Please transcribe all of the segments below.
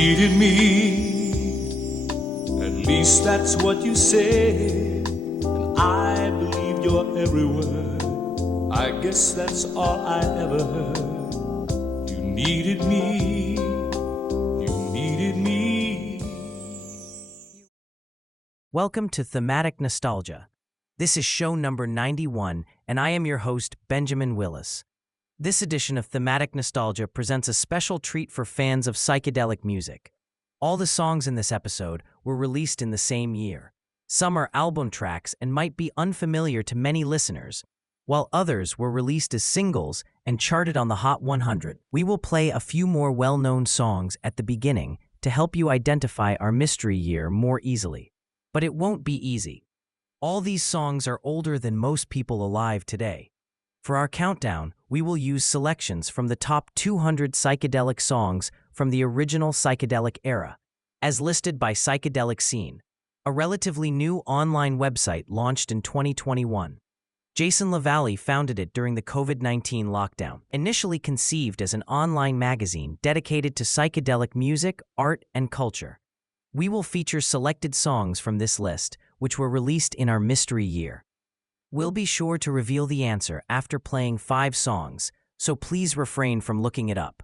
needed me. At least that's what you said, and I believed your every word. I guess that's all I ever heard. You needed me. You needed me. Welcome to Thematic Nostalgia. This is show number 91, and I am your host, Benjamin Willis. This edition of Thematic Nostalgia presents a special treat for fans of psychedelic music. All the songs in this episode were released in the same year. Some are album tracks and might be unfamiliar to many listeners, while others were released as singles and charted on the Hot 100. We will play a few more well-known songs at the beginning to help you identify our mystery year more easily. But it won't be easy. All these songs are older than most people alive today. For our countdown, we will use selections from the top 200 psychedelic songs from the original psychedelic era, as listed by Psychedelic Scene, a relatively new online website launched in 2021. Jason LaValle founded it during the COVID-19 lockdown, initially conceived as an online magazine dedicated to psychedelic music, art, and culture. We will feature selected songs from this list, which were released in our mystery year. We'll be sure to reveal the answer after playing 5 songs, so please refrain from looking it up.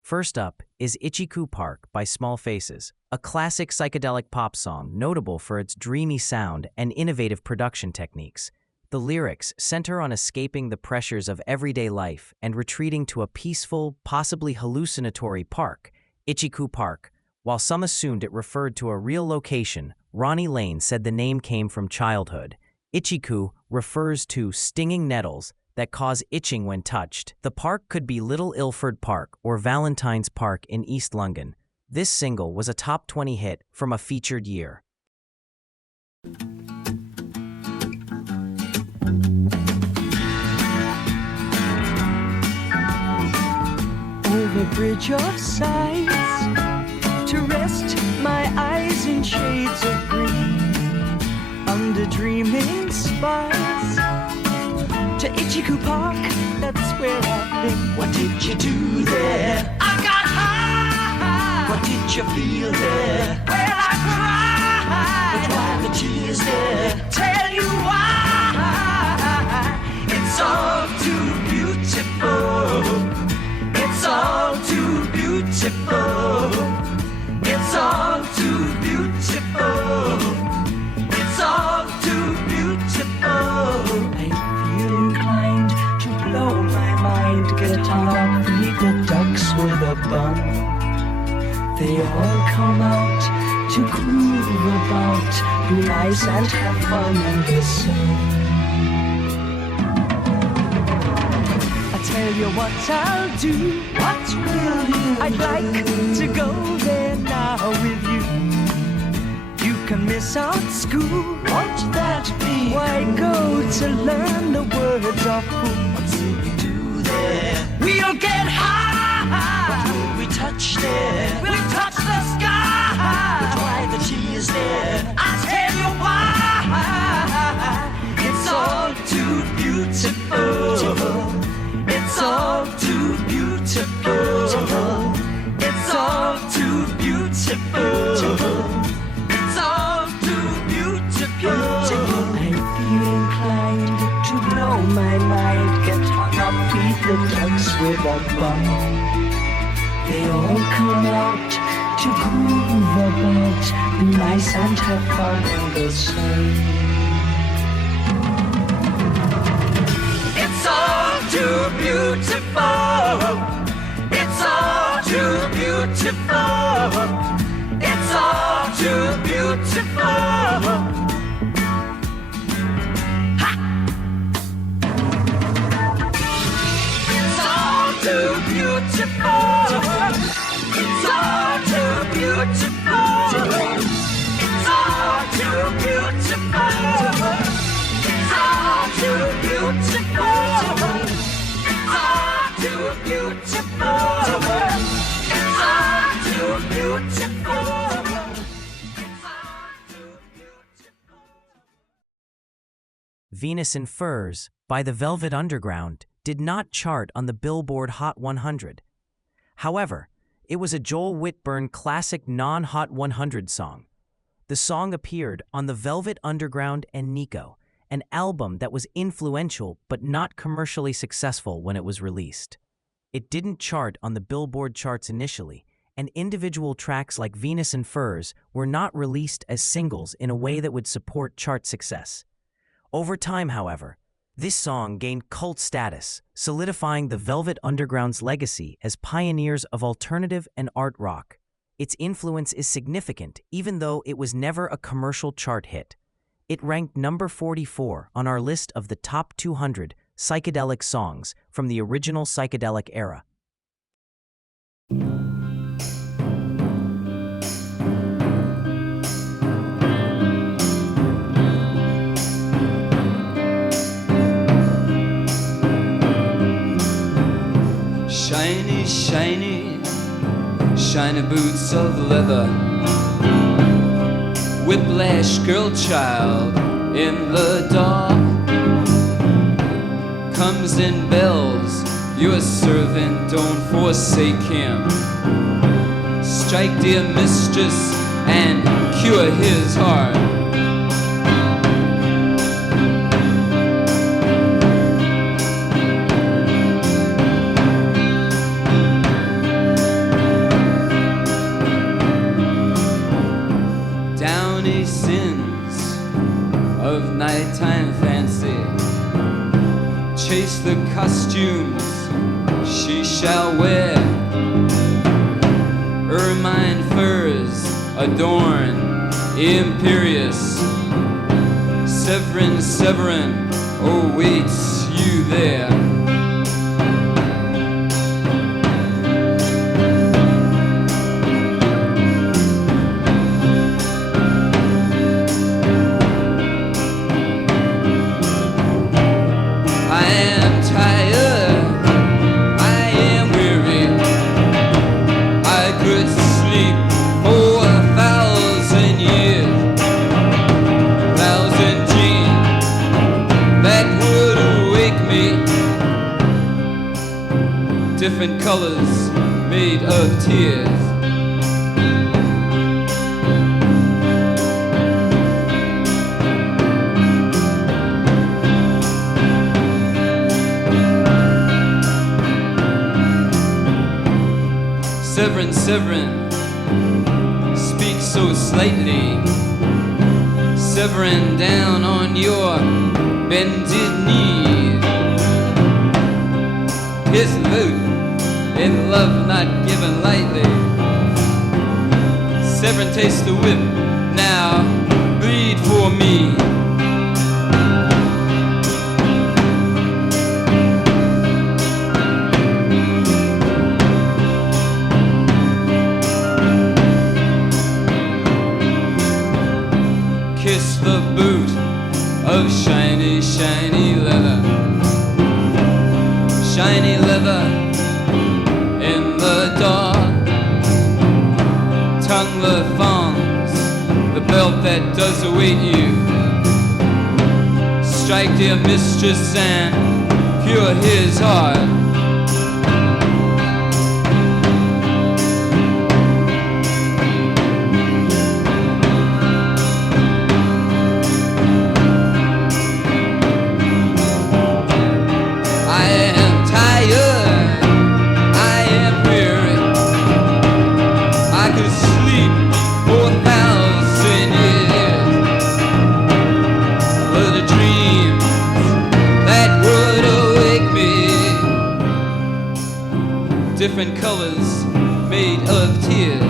First up is Ichiku Park by Small Faces, a classic psychedelic pop song notable for its dreamy sound and innovative production techniques. The lyrics center on escaping the pressures of everyday life and retreating to a peaceful, possibly hallucinatory park, Ichiku Park. While some assumed it referred to a real location, Ronnie Lane said the name came from childhood. Ichiku refers to stinging nettles that cause itching when touched. The park could be Little Ilford Park or Valentine's Park in East London. This single was a top 20 hit from a featured year. Over bridge of sights, to rest my eyes in shades of green, under dreaming spires, to Ichiku Park, that's where I've been. What did you do there? I got high. What did you feel there? Well, I cried. But why the tears there? Tell you why. It's all too beautiful. It's all too beautiful. It's all too beautiful. It's all too beautiful. I feel inclined to blow my mind, get hung up, feed the ducks with a bun. They all come out to groove about, be nice and have fun in the sun. Tell you what I'll do. What will you I'd like to go there now with you. You can miss out school. Won't that be? Why go to learn the words of who? What will we do there? We'll get high. What will we touch there? We'll touch the sky. But why the tears there? I'll tell you why. It's all too beautiful. It's all too beautiful. It's all too beautiful. It's all too beautiful. I feel inclined to blow my mind, get hung up, feed the ducks with a bun. They all come out to groove about, be nice and have fun in the sun. It's all too beautiful. It's all too beautiful. It's all too beautiful. Ha! It's all too beautiful. It's all too beautiful. It's all too beautiful. It's all too beautiful. It's all too beautiful. It's all too beautiful. Venus in Furs by the Velvet Underground did not chart on the Billboard Hot 100. However, It was a Joel Whitburn classic non-Hot 100 song. The song appeared on the Velvet Underground and Nico, an album that was influential but not commercially successful when it was released. It didn't chart on the Billboard charts initially, and individual tracks like Venus and Furs were not released as singles in a way that would support chart success. Over time, however, this song gained cult status, solidifying the Velvet Underground's legacy as pioneers of alternative and art rock. Its influence is significant, even though it was never a commercial chart hit. It ranked number 44 on our list of the top 200 psychedelic songs from the original psychedelic era. Shiny, shiny, shiny boots of leather. Whiplash girl child in the dark. Comes in bells, your servant, don't forsake him. Strike dear mistress and cure his heart. Downy sins of nighttime fancy. Chase the costumes she shall wear. Ermine furs adorn imperious. Severin, Severin awaits you there. Different colors made of tears. Severin, Severin, speak so slightly. Severin, down on your bended knee. His vote in love not given lightly. Severin, taste the whip, now bleed for me. Kiss the boot of shiny, shiny leather. Shiny leather in the dark. Tongue the thongs, the belt that does await you. Strike dear mistress and cure his heart. Different colors made of tears.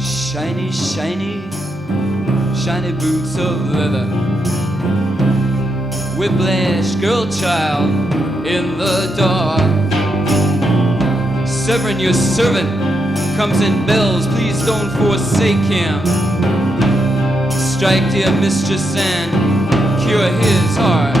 Shiny, shiny, shiny boots of leather. Whiplash girl child in the dark. Severin, your servant, comes in bells, please don't forsake him. Strike dear mistress and cure his heart.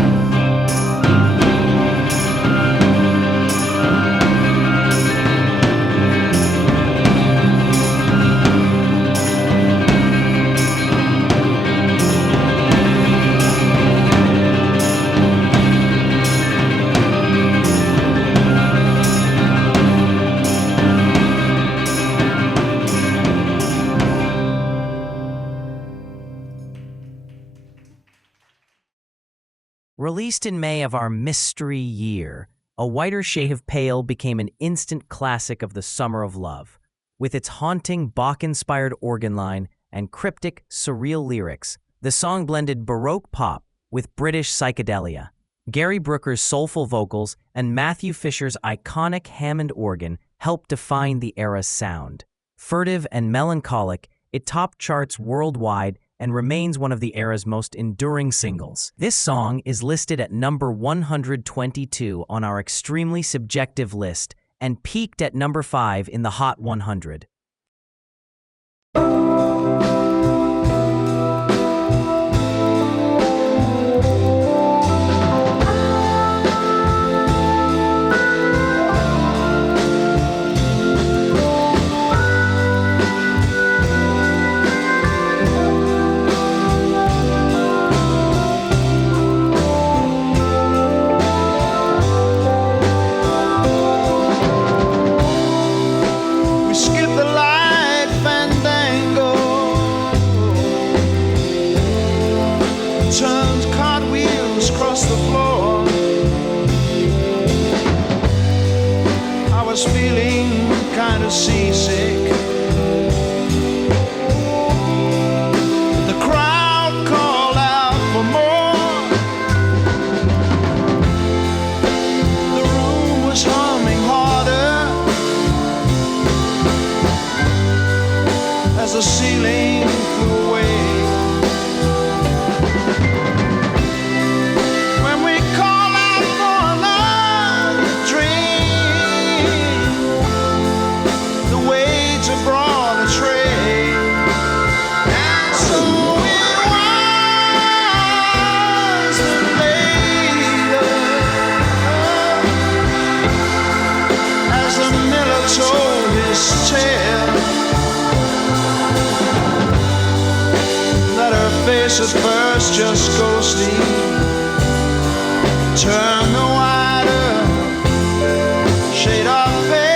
Released in May of our mystery year, A Whiter Shade of Pale became an instant classic of the summer of love. With its haunting Bach-inspired organ line and cryptic, surreal lyrics, the song blended Baroque pop with British psychedelia. Gary Brooker's soulful vocals and Matthew Fisher's iconic Hammond organ helped define the era's sound. Furtive and melancholic, it topped charts worldwide and remains one of the era's most enduring singles. This song is listed at number 122 on our extremely subjective list and peaked at number 5 in the Hot 100. Feeling kind of seasick. The crowd called out for more. The room was humming harder as the ceiling flew away. Face at first just ghostly, turn the wider shade of pale.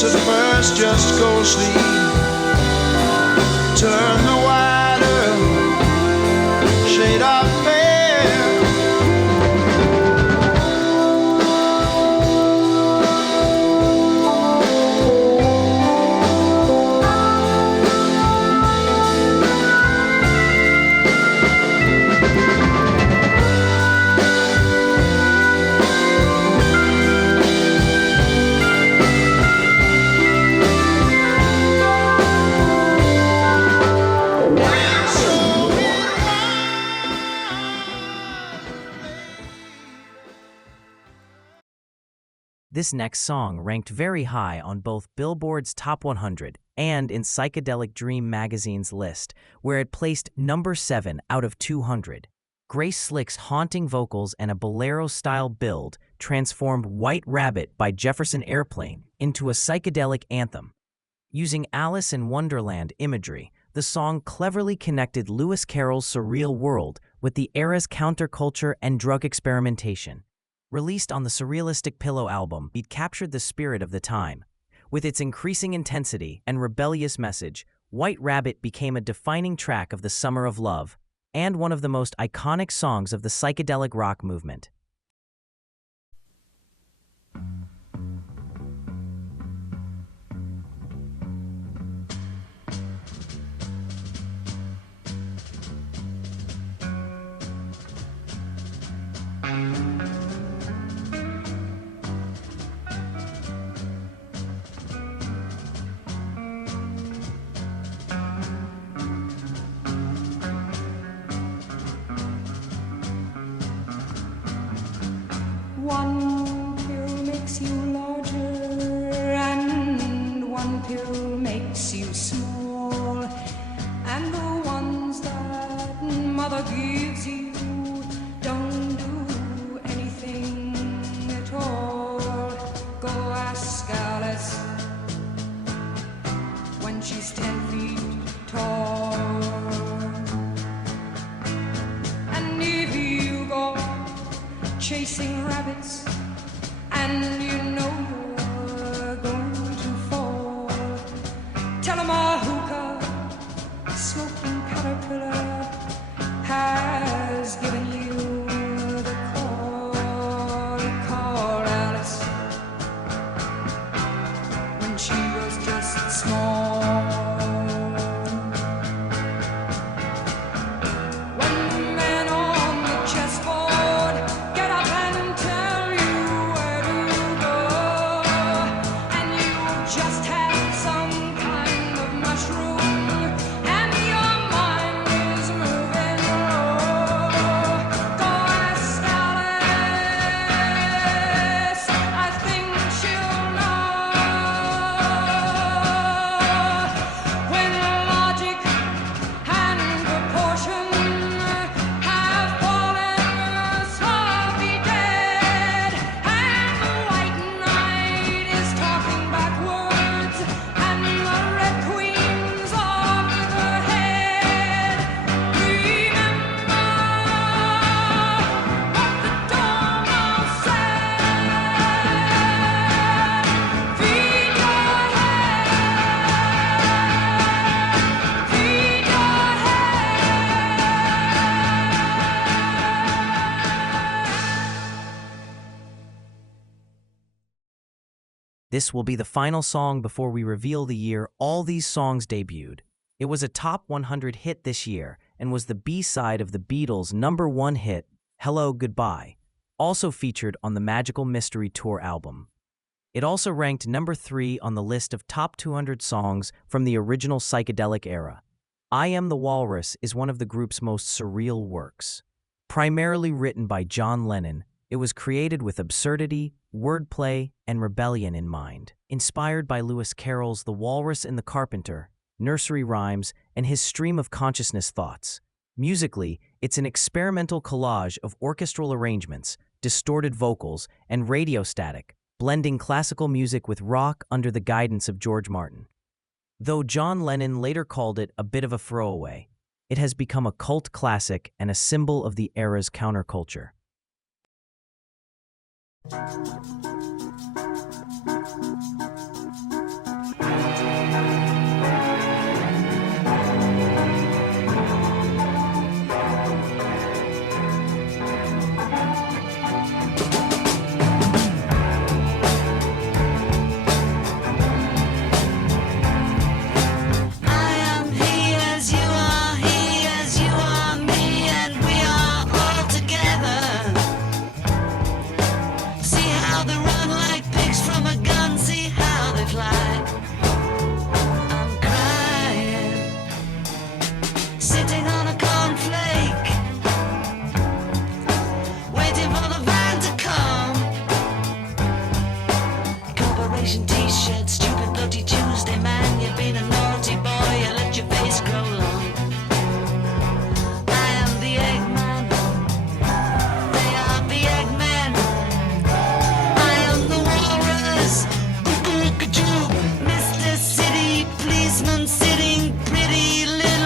At first just ghostly, turn the wider shade of pale. This next song ranked very high on both Billboard's Top 100 and in Psychedelic Dream magazine's list, where it placed number 7 out of 200. Grace Slick's haunting vocals and a bolero-style build transformed White Rabbit by Jefferson Airplane into a psychedelic anthem. Using Alice in Wonderland imagery, the The song cleverly connected Lewis Carroll's surreal world with the era's counterculture and drug experimentation. Released on the Surrealistic Pillow album, it captured the spirit of the time. With its increasing intensity and rebellious message, White Rabbit became a defining track of the Summer of Love and one of the most iconic songs of the psychedelic rock movement. One pill makes you larger and one pill makes you small, and the ones that mother gives you don't do anything at all. Go ask Alice when she's 10 feet tall. And if you go chasing rabbits and you know you're going to fall, tell 'em a hookah smoking caterpillar has given you the call. Call Alice when she was just small. When men on the chessboard get up and tell you where to go, and you just had some kind of mushroom, and your mind is moving low, go ask Alice, I think she'll know. When logic and proportion have fallen sloppy dead, and the white knight is talking backwards, and the red queen's off the head, remember what the dormouse said. Feed your head, feed your This will be the final song before we reveal the year all these songs debuted. It was a top 100 hit this year and was the B-side of the Beatles' #1 hit, Hello Goodbye, also featured on the Magical Mystery Tour album. It also ranked #3 on the list of top 200 songs from the original psychedelic era. I Am the Walrus is one of the group's most surreal works. Primarily written by John Lennon, it was created with absurdity, wordplay, and rebellion in mind. Inspired by Lewis Carroll's The Walrus and the Carpenter, nursery rhymes, and his stream of consciousness thoughts. Musically, it's an experimental collage of orchestral arrangements, distorted vocals, and radio static, blending classical music with rock under the guidance of George Martin. Though John Lennon later called it a bit of a throwaway, it has become a cult classic and a symbol of the era's counterculture. Mr. City policeman sitting pretty little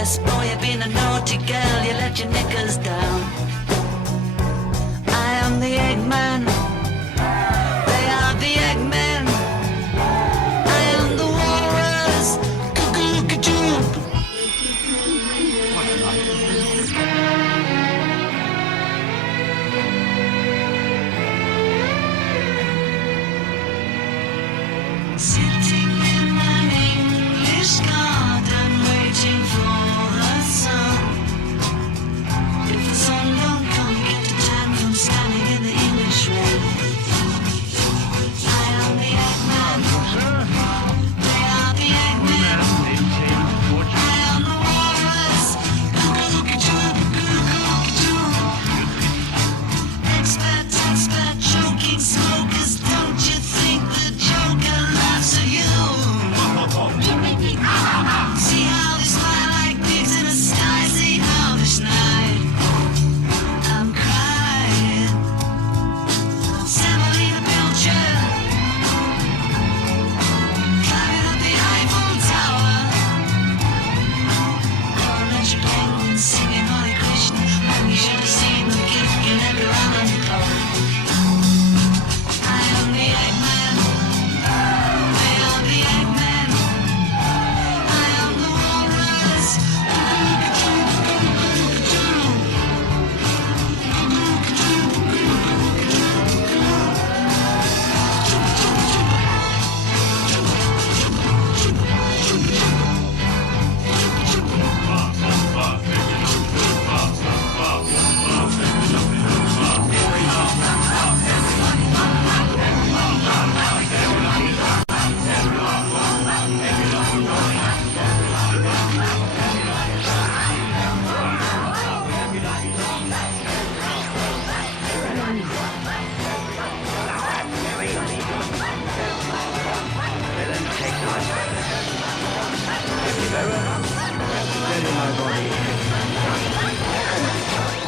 Yes, boy, you've been a naughty girl, you let your knickers down. I am the Eggman. They are the Eggmen. I am the walrus. Cuckoo-ca-choo. Sitting in an English garden, waiting for the sun. If the sun don't come, you get to turn from standing in the English rain. I am the Eggman. They are the Eggmen. I am the walrus. Cuckoo-ca-choo, cuckoo-ca-choo. Expert, choking smokers. Don't you think the Joker laughs at you? See how they smile like pigs in a sty. See how they snide. I'm crying. Semolina Pilcher. Climbing up the Eiffel Tower. Orange penguin singing Hare Krishna. And you should have seen them kicking Edgar Allan Poe. I am the Eggman. They are the Eggmen. I am the walrus.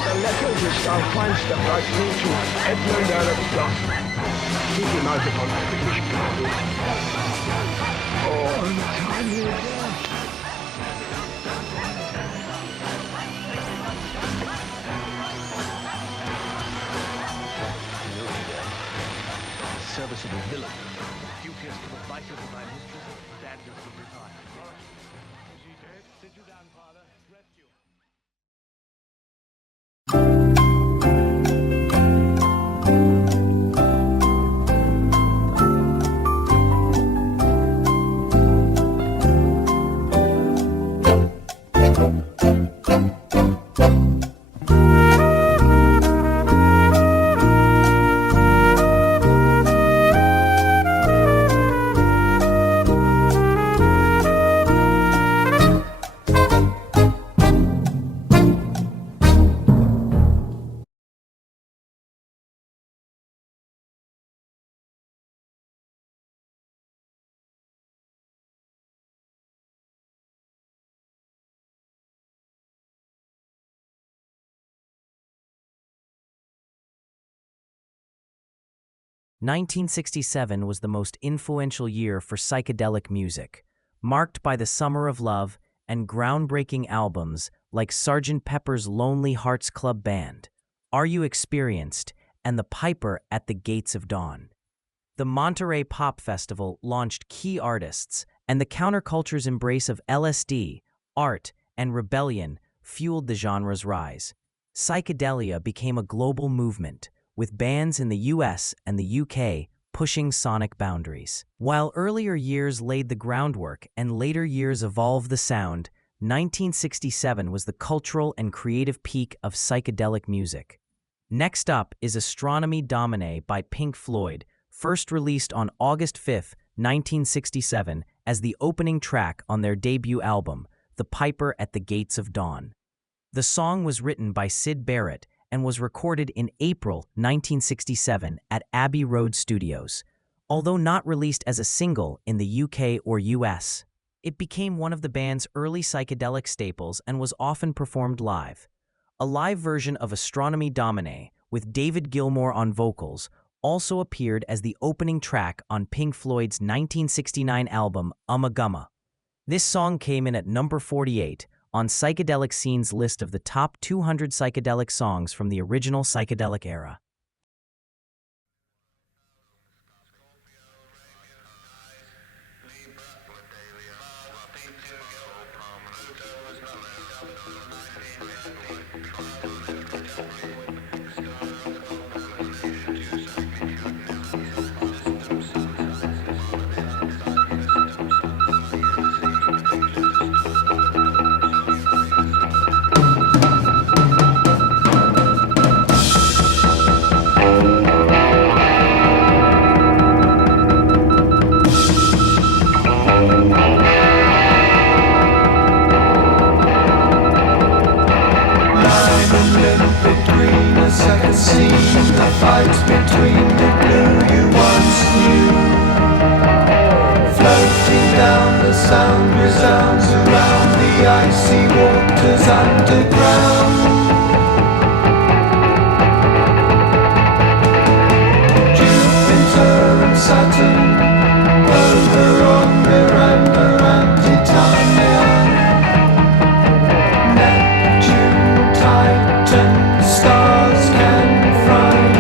The letters are fine stuff like to Edmund Alexander. Keep him out upon the British garden. Oh, the time is serviceable villain. Dubious to the vices of my mistress, standards of desire. Is he dead? Sit you down, father. Rest you. "1967 was the most influential year for psychedelic music, marked by the Summer of Love and groundbreaking albums like Sgt. Pepper's Lonely Hearts Club Band, Are You Experienced, and The Piper at the Gates of Dawn. The Monterey Pop Festival launched key artists, and the counterculture's embrace of LSD, art, and rebellion fueled the genre's rise. Psychedelia became a global movement, with bands in the US and the UK pushing sonic boundaries. While earlier years laid the groundwork and later years evolved the sound, 1967 was the cultural and creative peak of psychedelic music. Next up is Astronomy Domine by Pink Floyd, first released on August 5, 1967, as the opening track on their debut album, The Piper at the Gates of Dawn. The song was written by Syd Barrett and was recorded in April 1967 at Abbey Road Studios. Although not released as a single in the UK or US, it became one of the band's early psychedelic staples and was often performed live. A live version of Astronomy Domine, with David Gilmour on vocals, also appeared as the opening track on Pink Floyd's 1969 album Ummagumma. This song came in at number 48 on Psychedelic Scene's list of the top 200 psychedelic songs from the original psychedelic era. Second scene, the fight between the blue you once knew. Floating down, the sound resounds around the icy waters underground. Jupiter and Saturn, over on Miranda and Titania. Neptune, Titan, stars can frighten.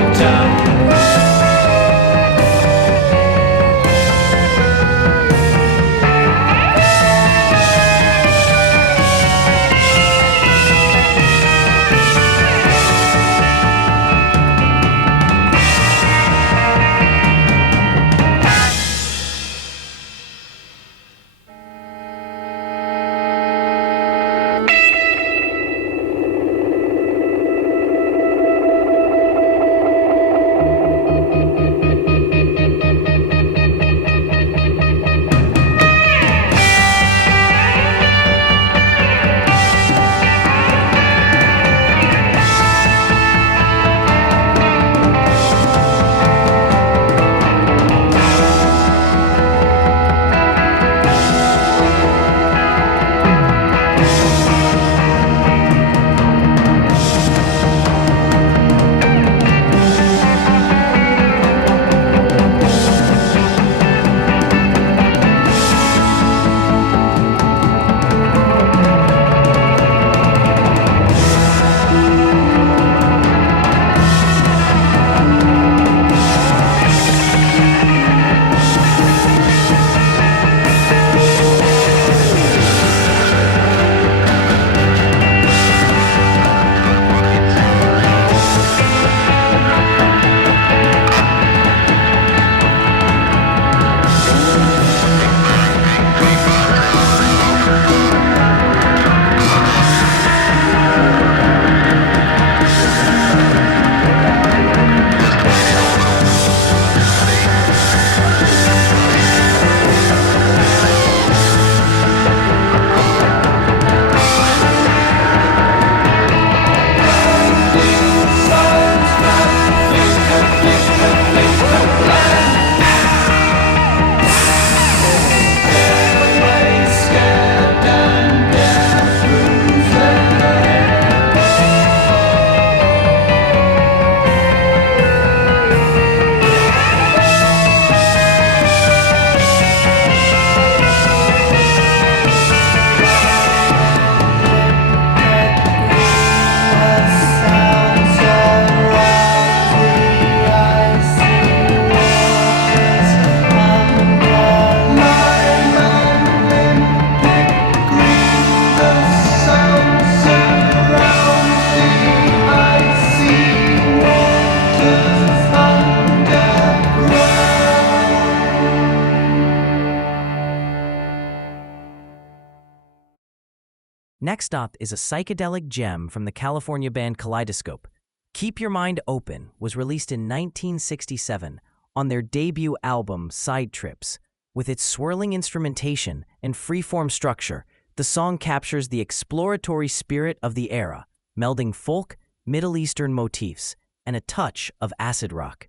Next up is a psychedelic gem from the California band Kaleidoscope. Keep Your Mind Open was released in 1967 on their debut album Side Trips. With its swirling instrumentation and freeform structure, the song captures the exploratory spirit of the era, melding folk, Middle Eastern motifs, and a touch of acid rock.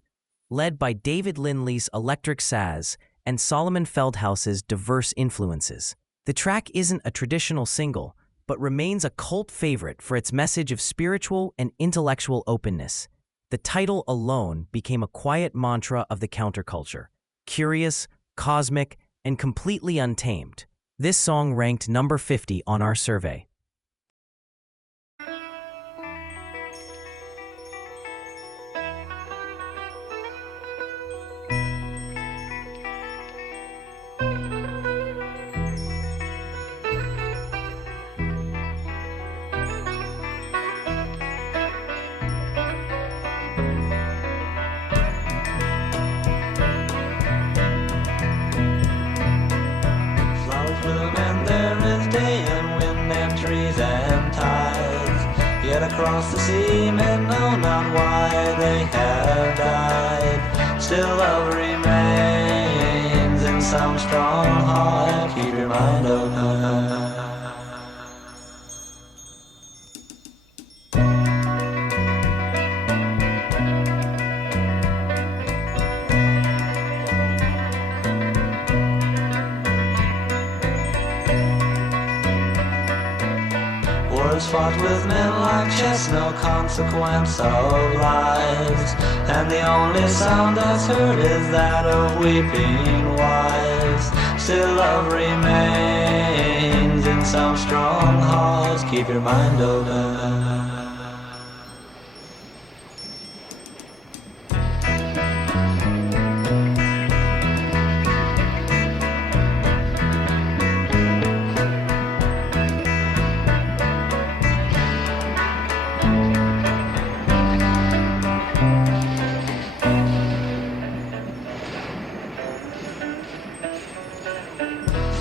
Led by David Lindley's electric saz and Solomon Feldhouse's diverse influences, the track isn't a traditional single, but remains a cult favorite for its message of spiritual and intellectual openness. The title alone became a quiet mantra of the counterculture, curious, cosmic, and completely untamed. This song ranked number 50 on our survey. across the sea, men know not why they have died. Still love remains in some strong heart. Keep your mind open. Wars fought with men like chess, no consequence of lives, and the only sound that's heard is that of weeping wives. Still love remains in some strong hearts. Keep your mind open.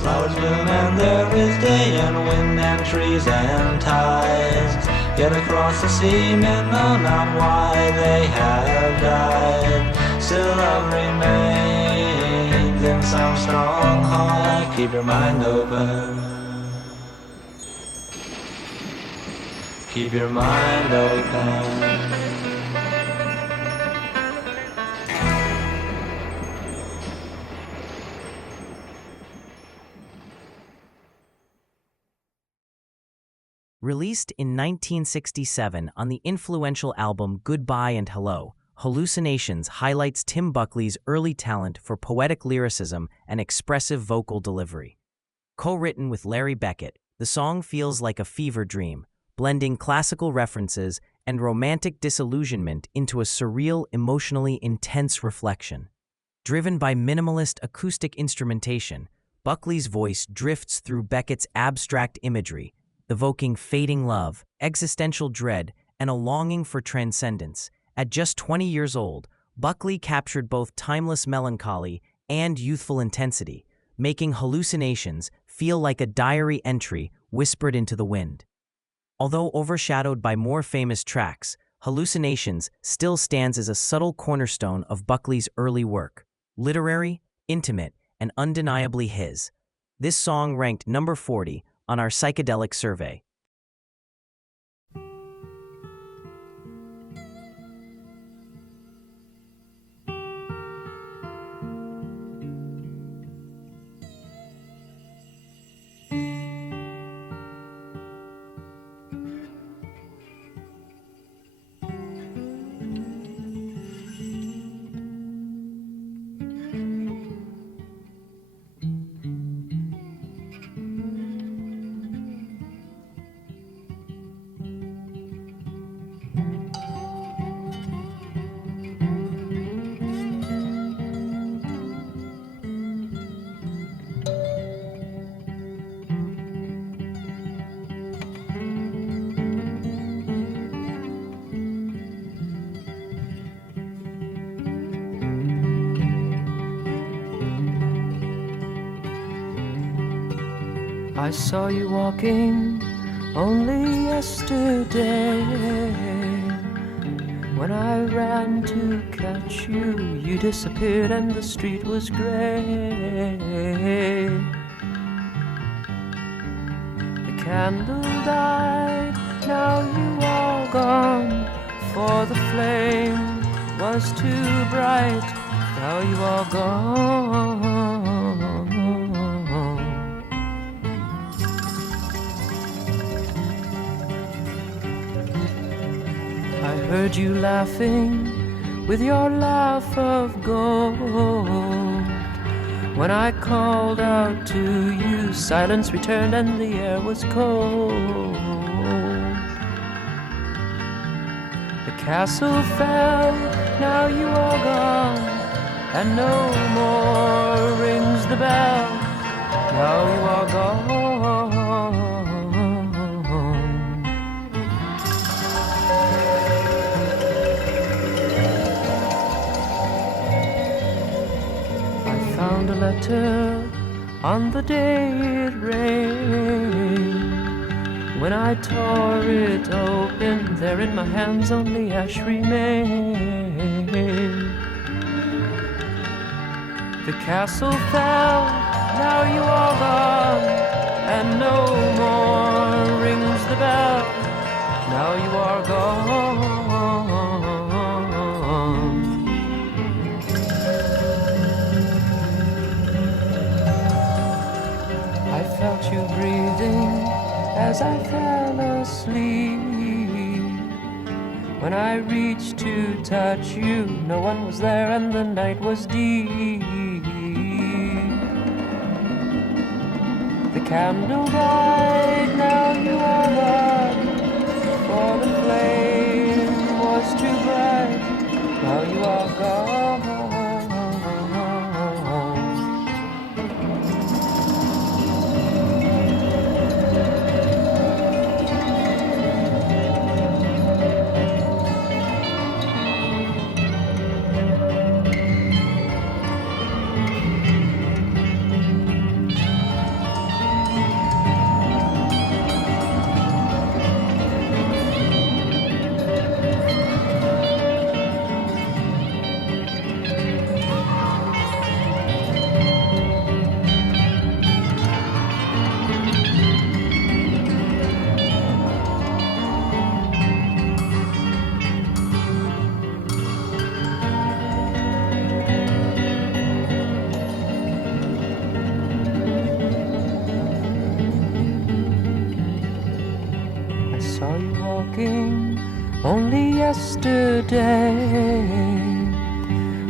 Flowers bloom and there is day and wind and trees and tides. Yet across the sea men know not why they have died. Still love remains in some strong heart. Keep your mind open. Keep your mind open. Released in 1967 on the influential album Goodbye and Hello, Hallucinations highlights Tim Buckley's early talent for poetic lyricism and expressive vocal delivery. Co-written with Larry Beckett, the song feels like a fever dream, blending classical references and romantic disillusionment into a surreal, emotionally intense reflection. Driven by minimalist acoustic instrumentation, Buckley's voice drifts through Beckett's abstract imagery, evoking fading love, existential dread, and a longing for transcendence. At just 20 years old, Buckley captured both timeless melancholy and youthful intensity, making Hallucinations feel like a diary entry whispered into the wind. Although overshadowed by more famous tracks, Hallucinations still stands as a subtle cornerstone of Buckley's early work. Literary, intimate, and undeniably his. This song ranked number 40 on our psychedelic survey. I saw you walking only yesterday. When I ran to catch you, you disappeared and the street was gray. The candle died, now you are gone. For the flame was too bright, now you are gone. I heard you laughing with your laugh of gold. When I called out to you, silence returned and the air was cold. The castle fell, now you are gone, and no more rings the bell, now you are gone. Found a letter on the day it rained. When I tore it open, there in my hands only ash remained. The castle fell, now you are gone, and no more rings the bell. Now you are gone. I felt you breathing as I fell asleep. When I reached to touch you, no one was there and the night was deep. The candle died, now you are gone, for the flame was too bright. Now you are gone. Saw you walking only yesterday.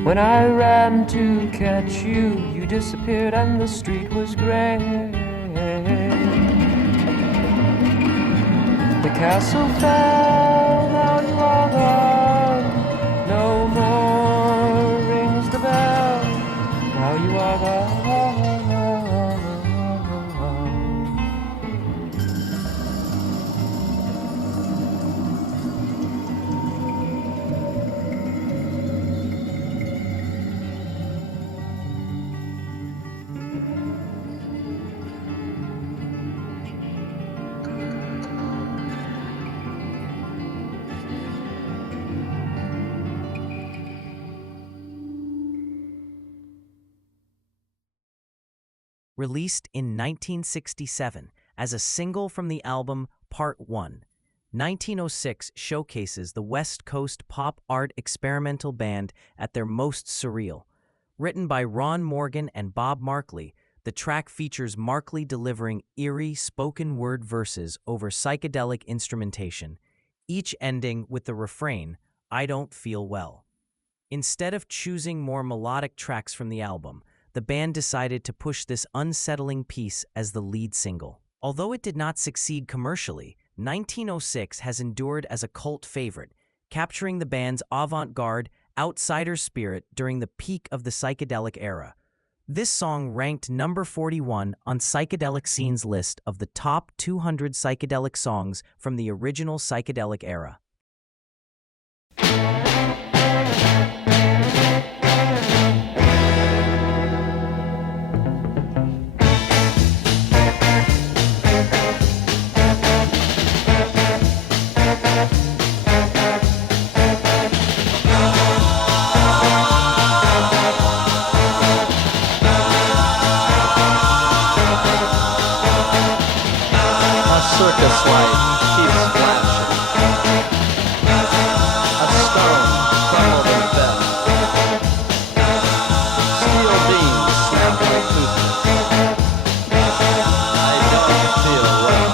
When I ran to catch you, you disappeared and the street was gray. The castle fell, now you are gone. No more rings the bell. Now you are gone. Released in 1967 as a single from the album Part 1, 1906 showcases the West Coast pop art experimental band at their most surreal. Written by Ron Morgan and Bob Markley, the track features Markley delivering eerie spoken word verses over psychedelic instrumentation, each ending with the refrain, "I don't feel well." Instead of choosing more melodic tracks from the album, the band decided to push this unsettling piece as the lead single. Although it did not succeed commercially, 1906 has endured as a cult favorite, capturing the band's avant-garde, outsider spirit during the peak of the psychedelic era. This song ranked number 41 on Psychedelic Scene's list of the top 200 psychedelic songs from the original psychedelic era. Circus light keeps flashing. A stone crumbled and fell. Steel beams snapped like toothpicks. I don't feel well.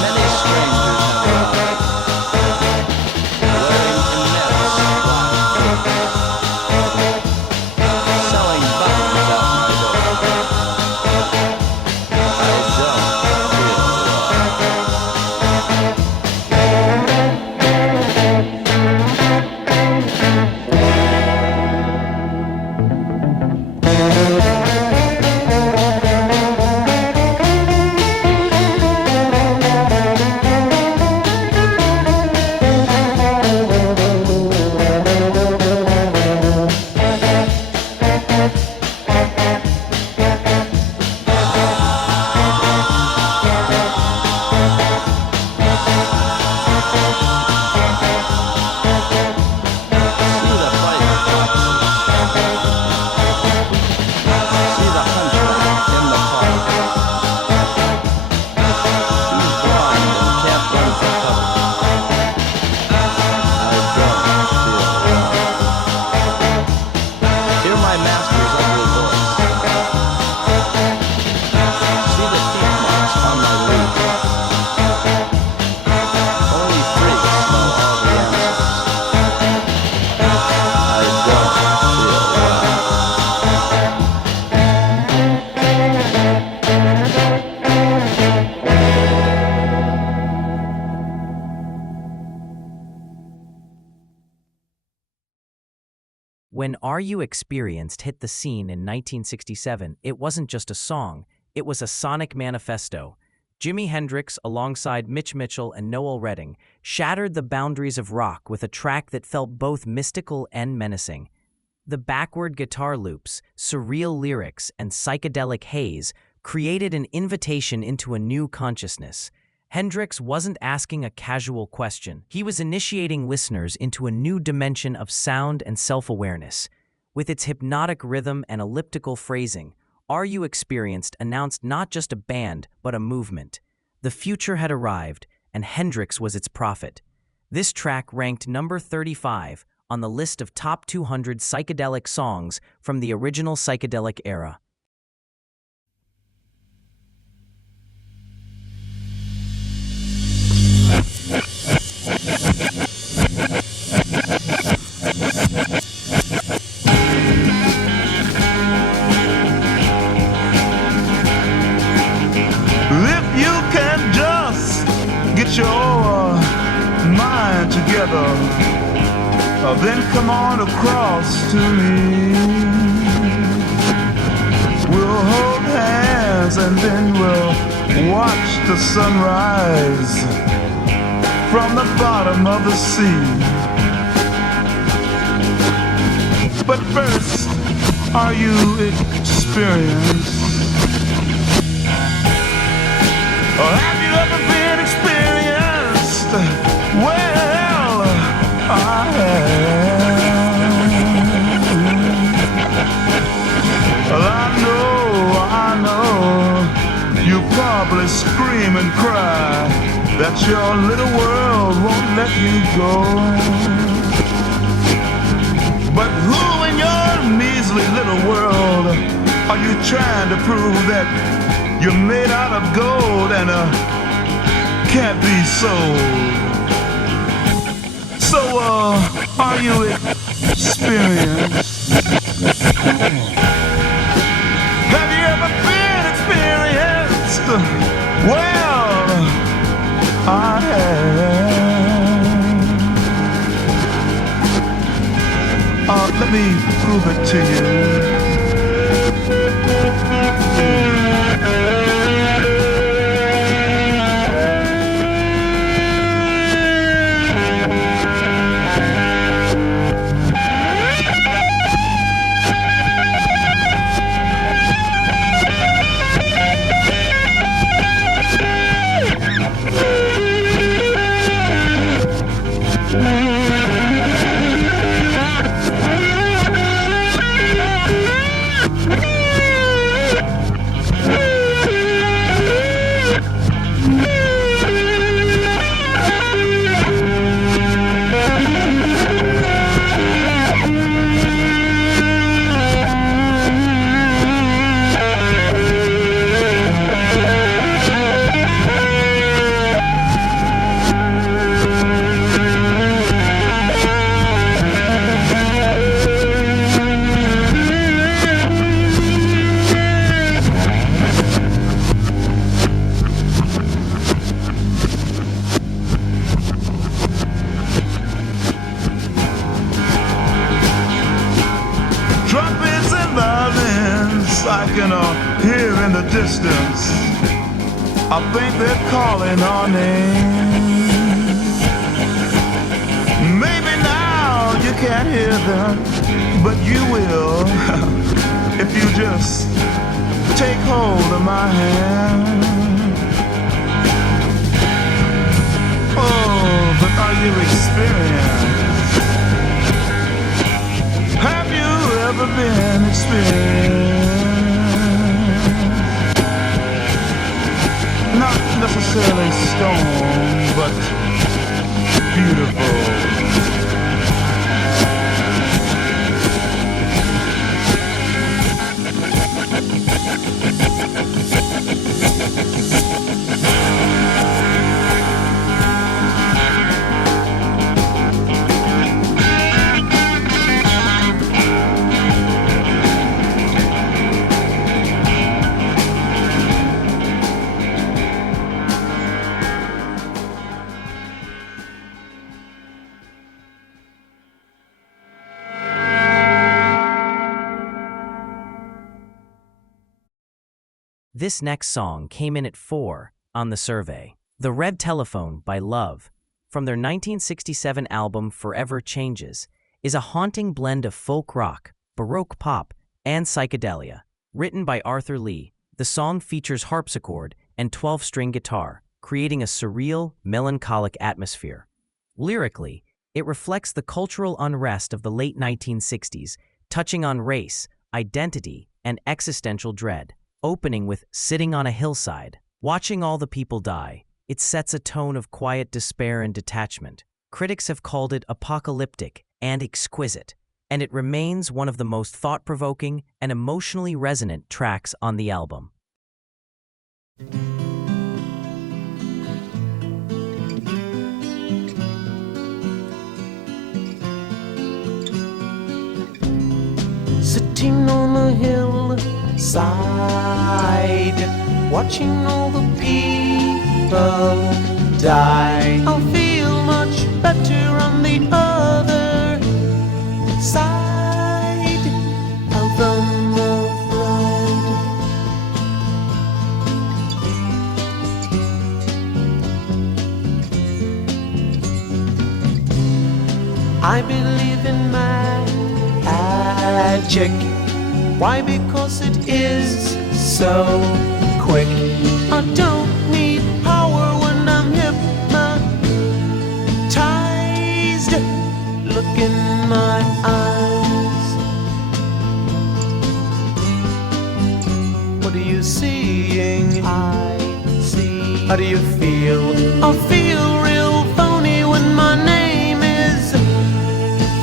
Many strangers have arrived, wearing immense black coats, selling buttons out my door. I don't When Are You Experienced hit the scene in 1967, it wasn't just a song, it was a sonic manifesto. Jimi Hendrix, alongside Mitch Mitchell and Noel Redding, shattered the boundaries of rock with a track that felt both mystical and menacing. The backward guitar loops, surreal lyrics, and psychedelic haze created an invitation into a new consciousness. Hendrix wasn't asking a casual question. He was initiating listeners into a new dimension of sound and self-awareness. With its hypnotic rhythm and elliptical phrasing, Are You Experienced announced not just a band, but a movement. The future had arrived, and Hendrix was its prophet. This track ranked number 35 on the list of top 200 psychedelic songs from the original psychedelic era. If you can just get your mind together, then come on across to me. We'll hold hands and then we'll watch the sunrise from the bottom of the sea. But first, are you experienced? Or have you ever been experienced? Well, I have. Well, I know, you probably scream and cry that your little world won't let you go. But who in your measly little world are you trying to prove that you're made out of gold and can't be sold? So, are you experienced? Have you ever been experienced? Well, I have. Let me prove it to you. I can hear in the distance. I think they're calling our name. Maybe now you can't hear them, but you will if you just take hold of my hand. Oh, but are you experienced? Have you ever been experienced? Not necessarily stone, but beautiful. This next song came in at 4 on the survey. The Red Telephone by Love, from their 1967 album Forever Changes, is a haunting blend of folk rock, baroque pop, and psychedelia. Written by Arthur Lee, the song features harpsichord and 12-string guitar, creating a surreal, melancholic atmosphere. Lyrically, it reflects the cultural unrest of the late 1960s, touching on race, identity, and existential dread. Opening with Sitting on a Hillside, watching all the people die, it sets a tone of quiet despair and detachment. Critics have called it apocalyptic and exquisite, and it remains one of the most thought-provoking and emotionally resonant tracks on the album. Sitting on a hillside, watching all the people die. I'll feel much better on the other side of the ride. I believe in magic. Why? Because it is so quick. I don't need power when I'm hypnotized. Look in my eyes. What are you seeing? I see. How do you feel? I feel real phony when my name is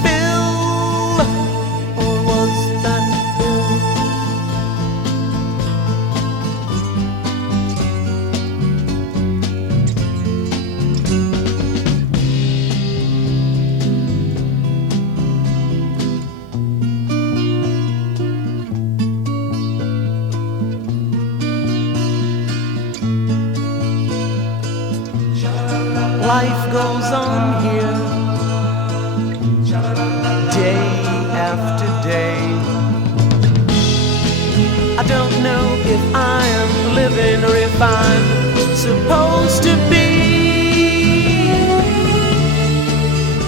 Bill. Or was that Bill? Life goes on here, day after day. I don't know if I am living or if I'm supposed to be.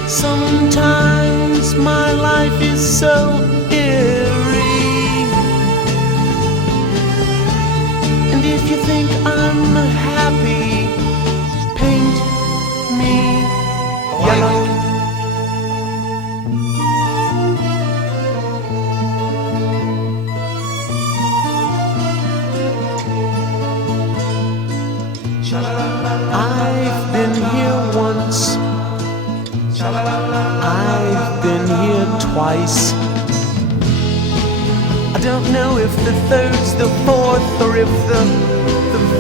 Sometimes my life is so eerie, and if you think I'm happy, paint me yellow. I've been here once, I've been here twice. I don't know if the third's the fourth or if the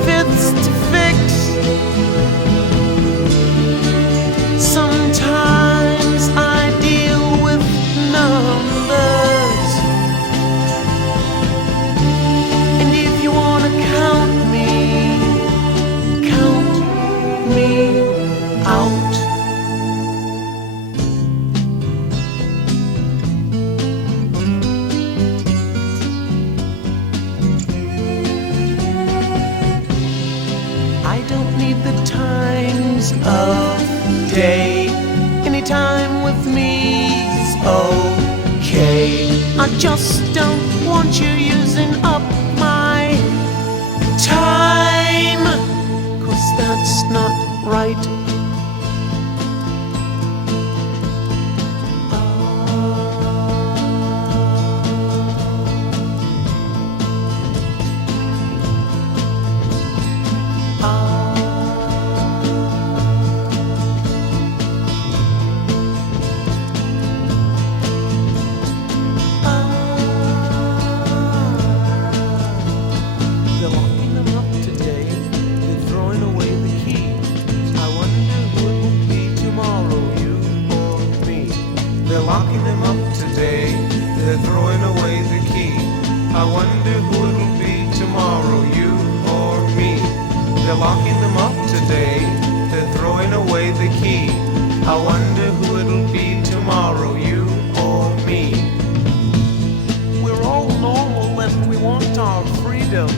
fifth's to fix. Sometimes I deal with numbers, and if you wanna count me out. I don't need the times of day. Anytime with me's okay. I just don't want you using up my time, 'cause that's not right. Locking them up today, they're throwing away the key. I wonder who it'll be tomorrow, you or me. They're locking them up today, they're throwing away the key. I wonder who it'll be tomorrow, you or me. We're all normal and we want our freedom.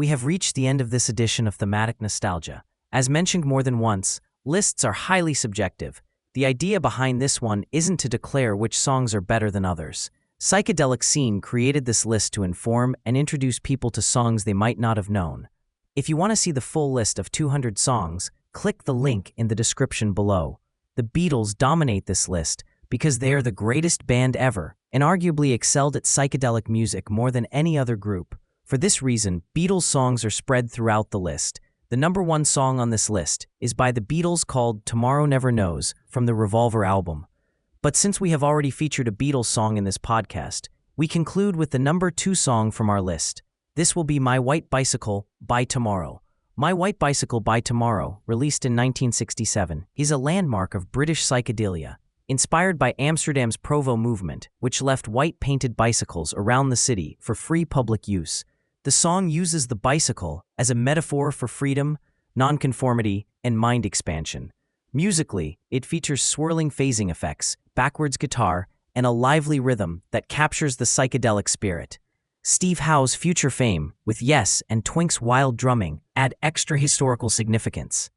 we have reached the end of this edition of Thematic Nostalgia. As mentioned more than once, lists are highly subjective. The idea behind this one isn't to declare which songs are better than others. Psychedelic Scene created this list to inform and introduce people to songs they might not have known. If you want to see the full list of 200 songs, click the link in the description below. The Beatles dominate this list because they are the greatest band ever and arguably excelled at psychedelic music more than any other group. For this reason, Beatles songs are spread throughout the list. The number one song on this list is by the Beatles called Tomorrow Never Knows from the Revolver album. But since we have already featured a Beatles song in this podcast, we conclude with the number 2 song from our list. This will be My White Bicycle by Tomorrow. My White Bicycle by Tomorrow, released in 1967, is a landmark of British psychedelia, inspired by Amsterdam's Provo movement, which left white-painted bicycles around the city for free public use. The song uses the bicycle as a metaphor for freedom, nonconformity, and mind expansion. Musically, it features swirling phasing effects, backwards guitar, and a lively rhythm that captures the psychedelic spirit. Steve Howe's future fame, with Yes and Twink's wild drumming, add extra historical significance.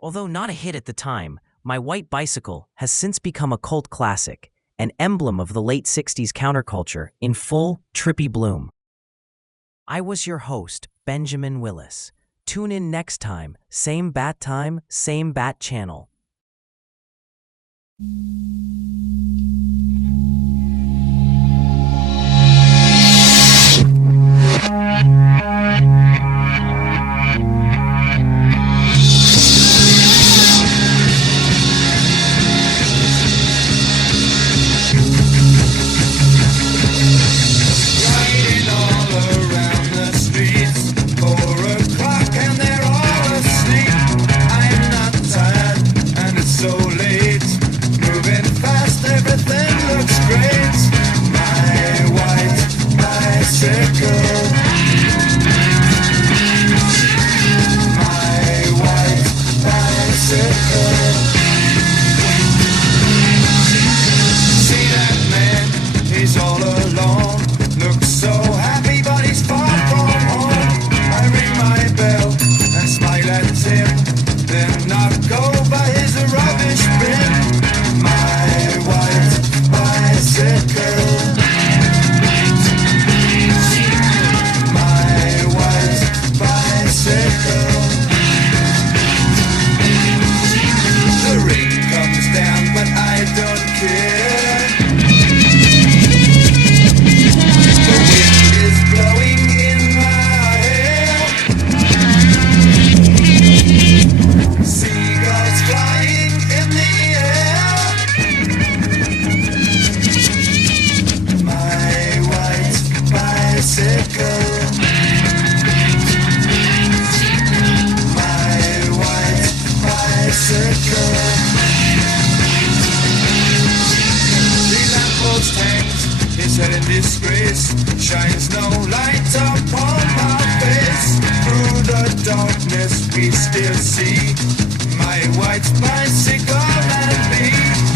Although not a hit at the time, My White Bicycle has since become a cult classic, an emblem of the late 60s counterculture in full, trippy bloom. I was your host, Benjamin Willis. Tune in next time, same bat channel. Disgrace shines no light upon my face. Through the darkness we still see my white bicycle and me.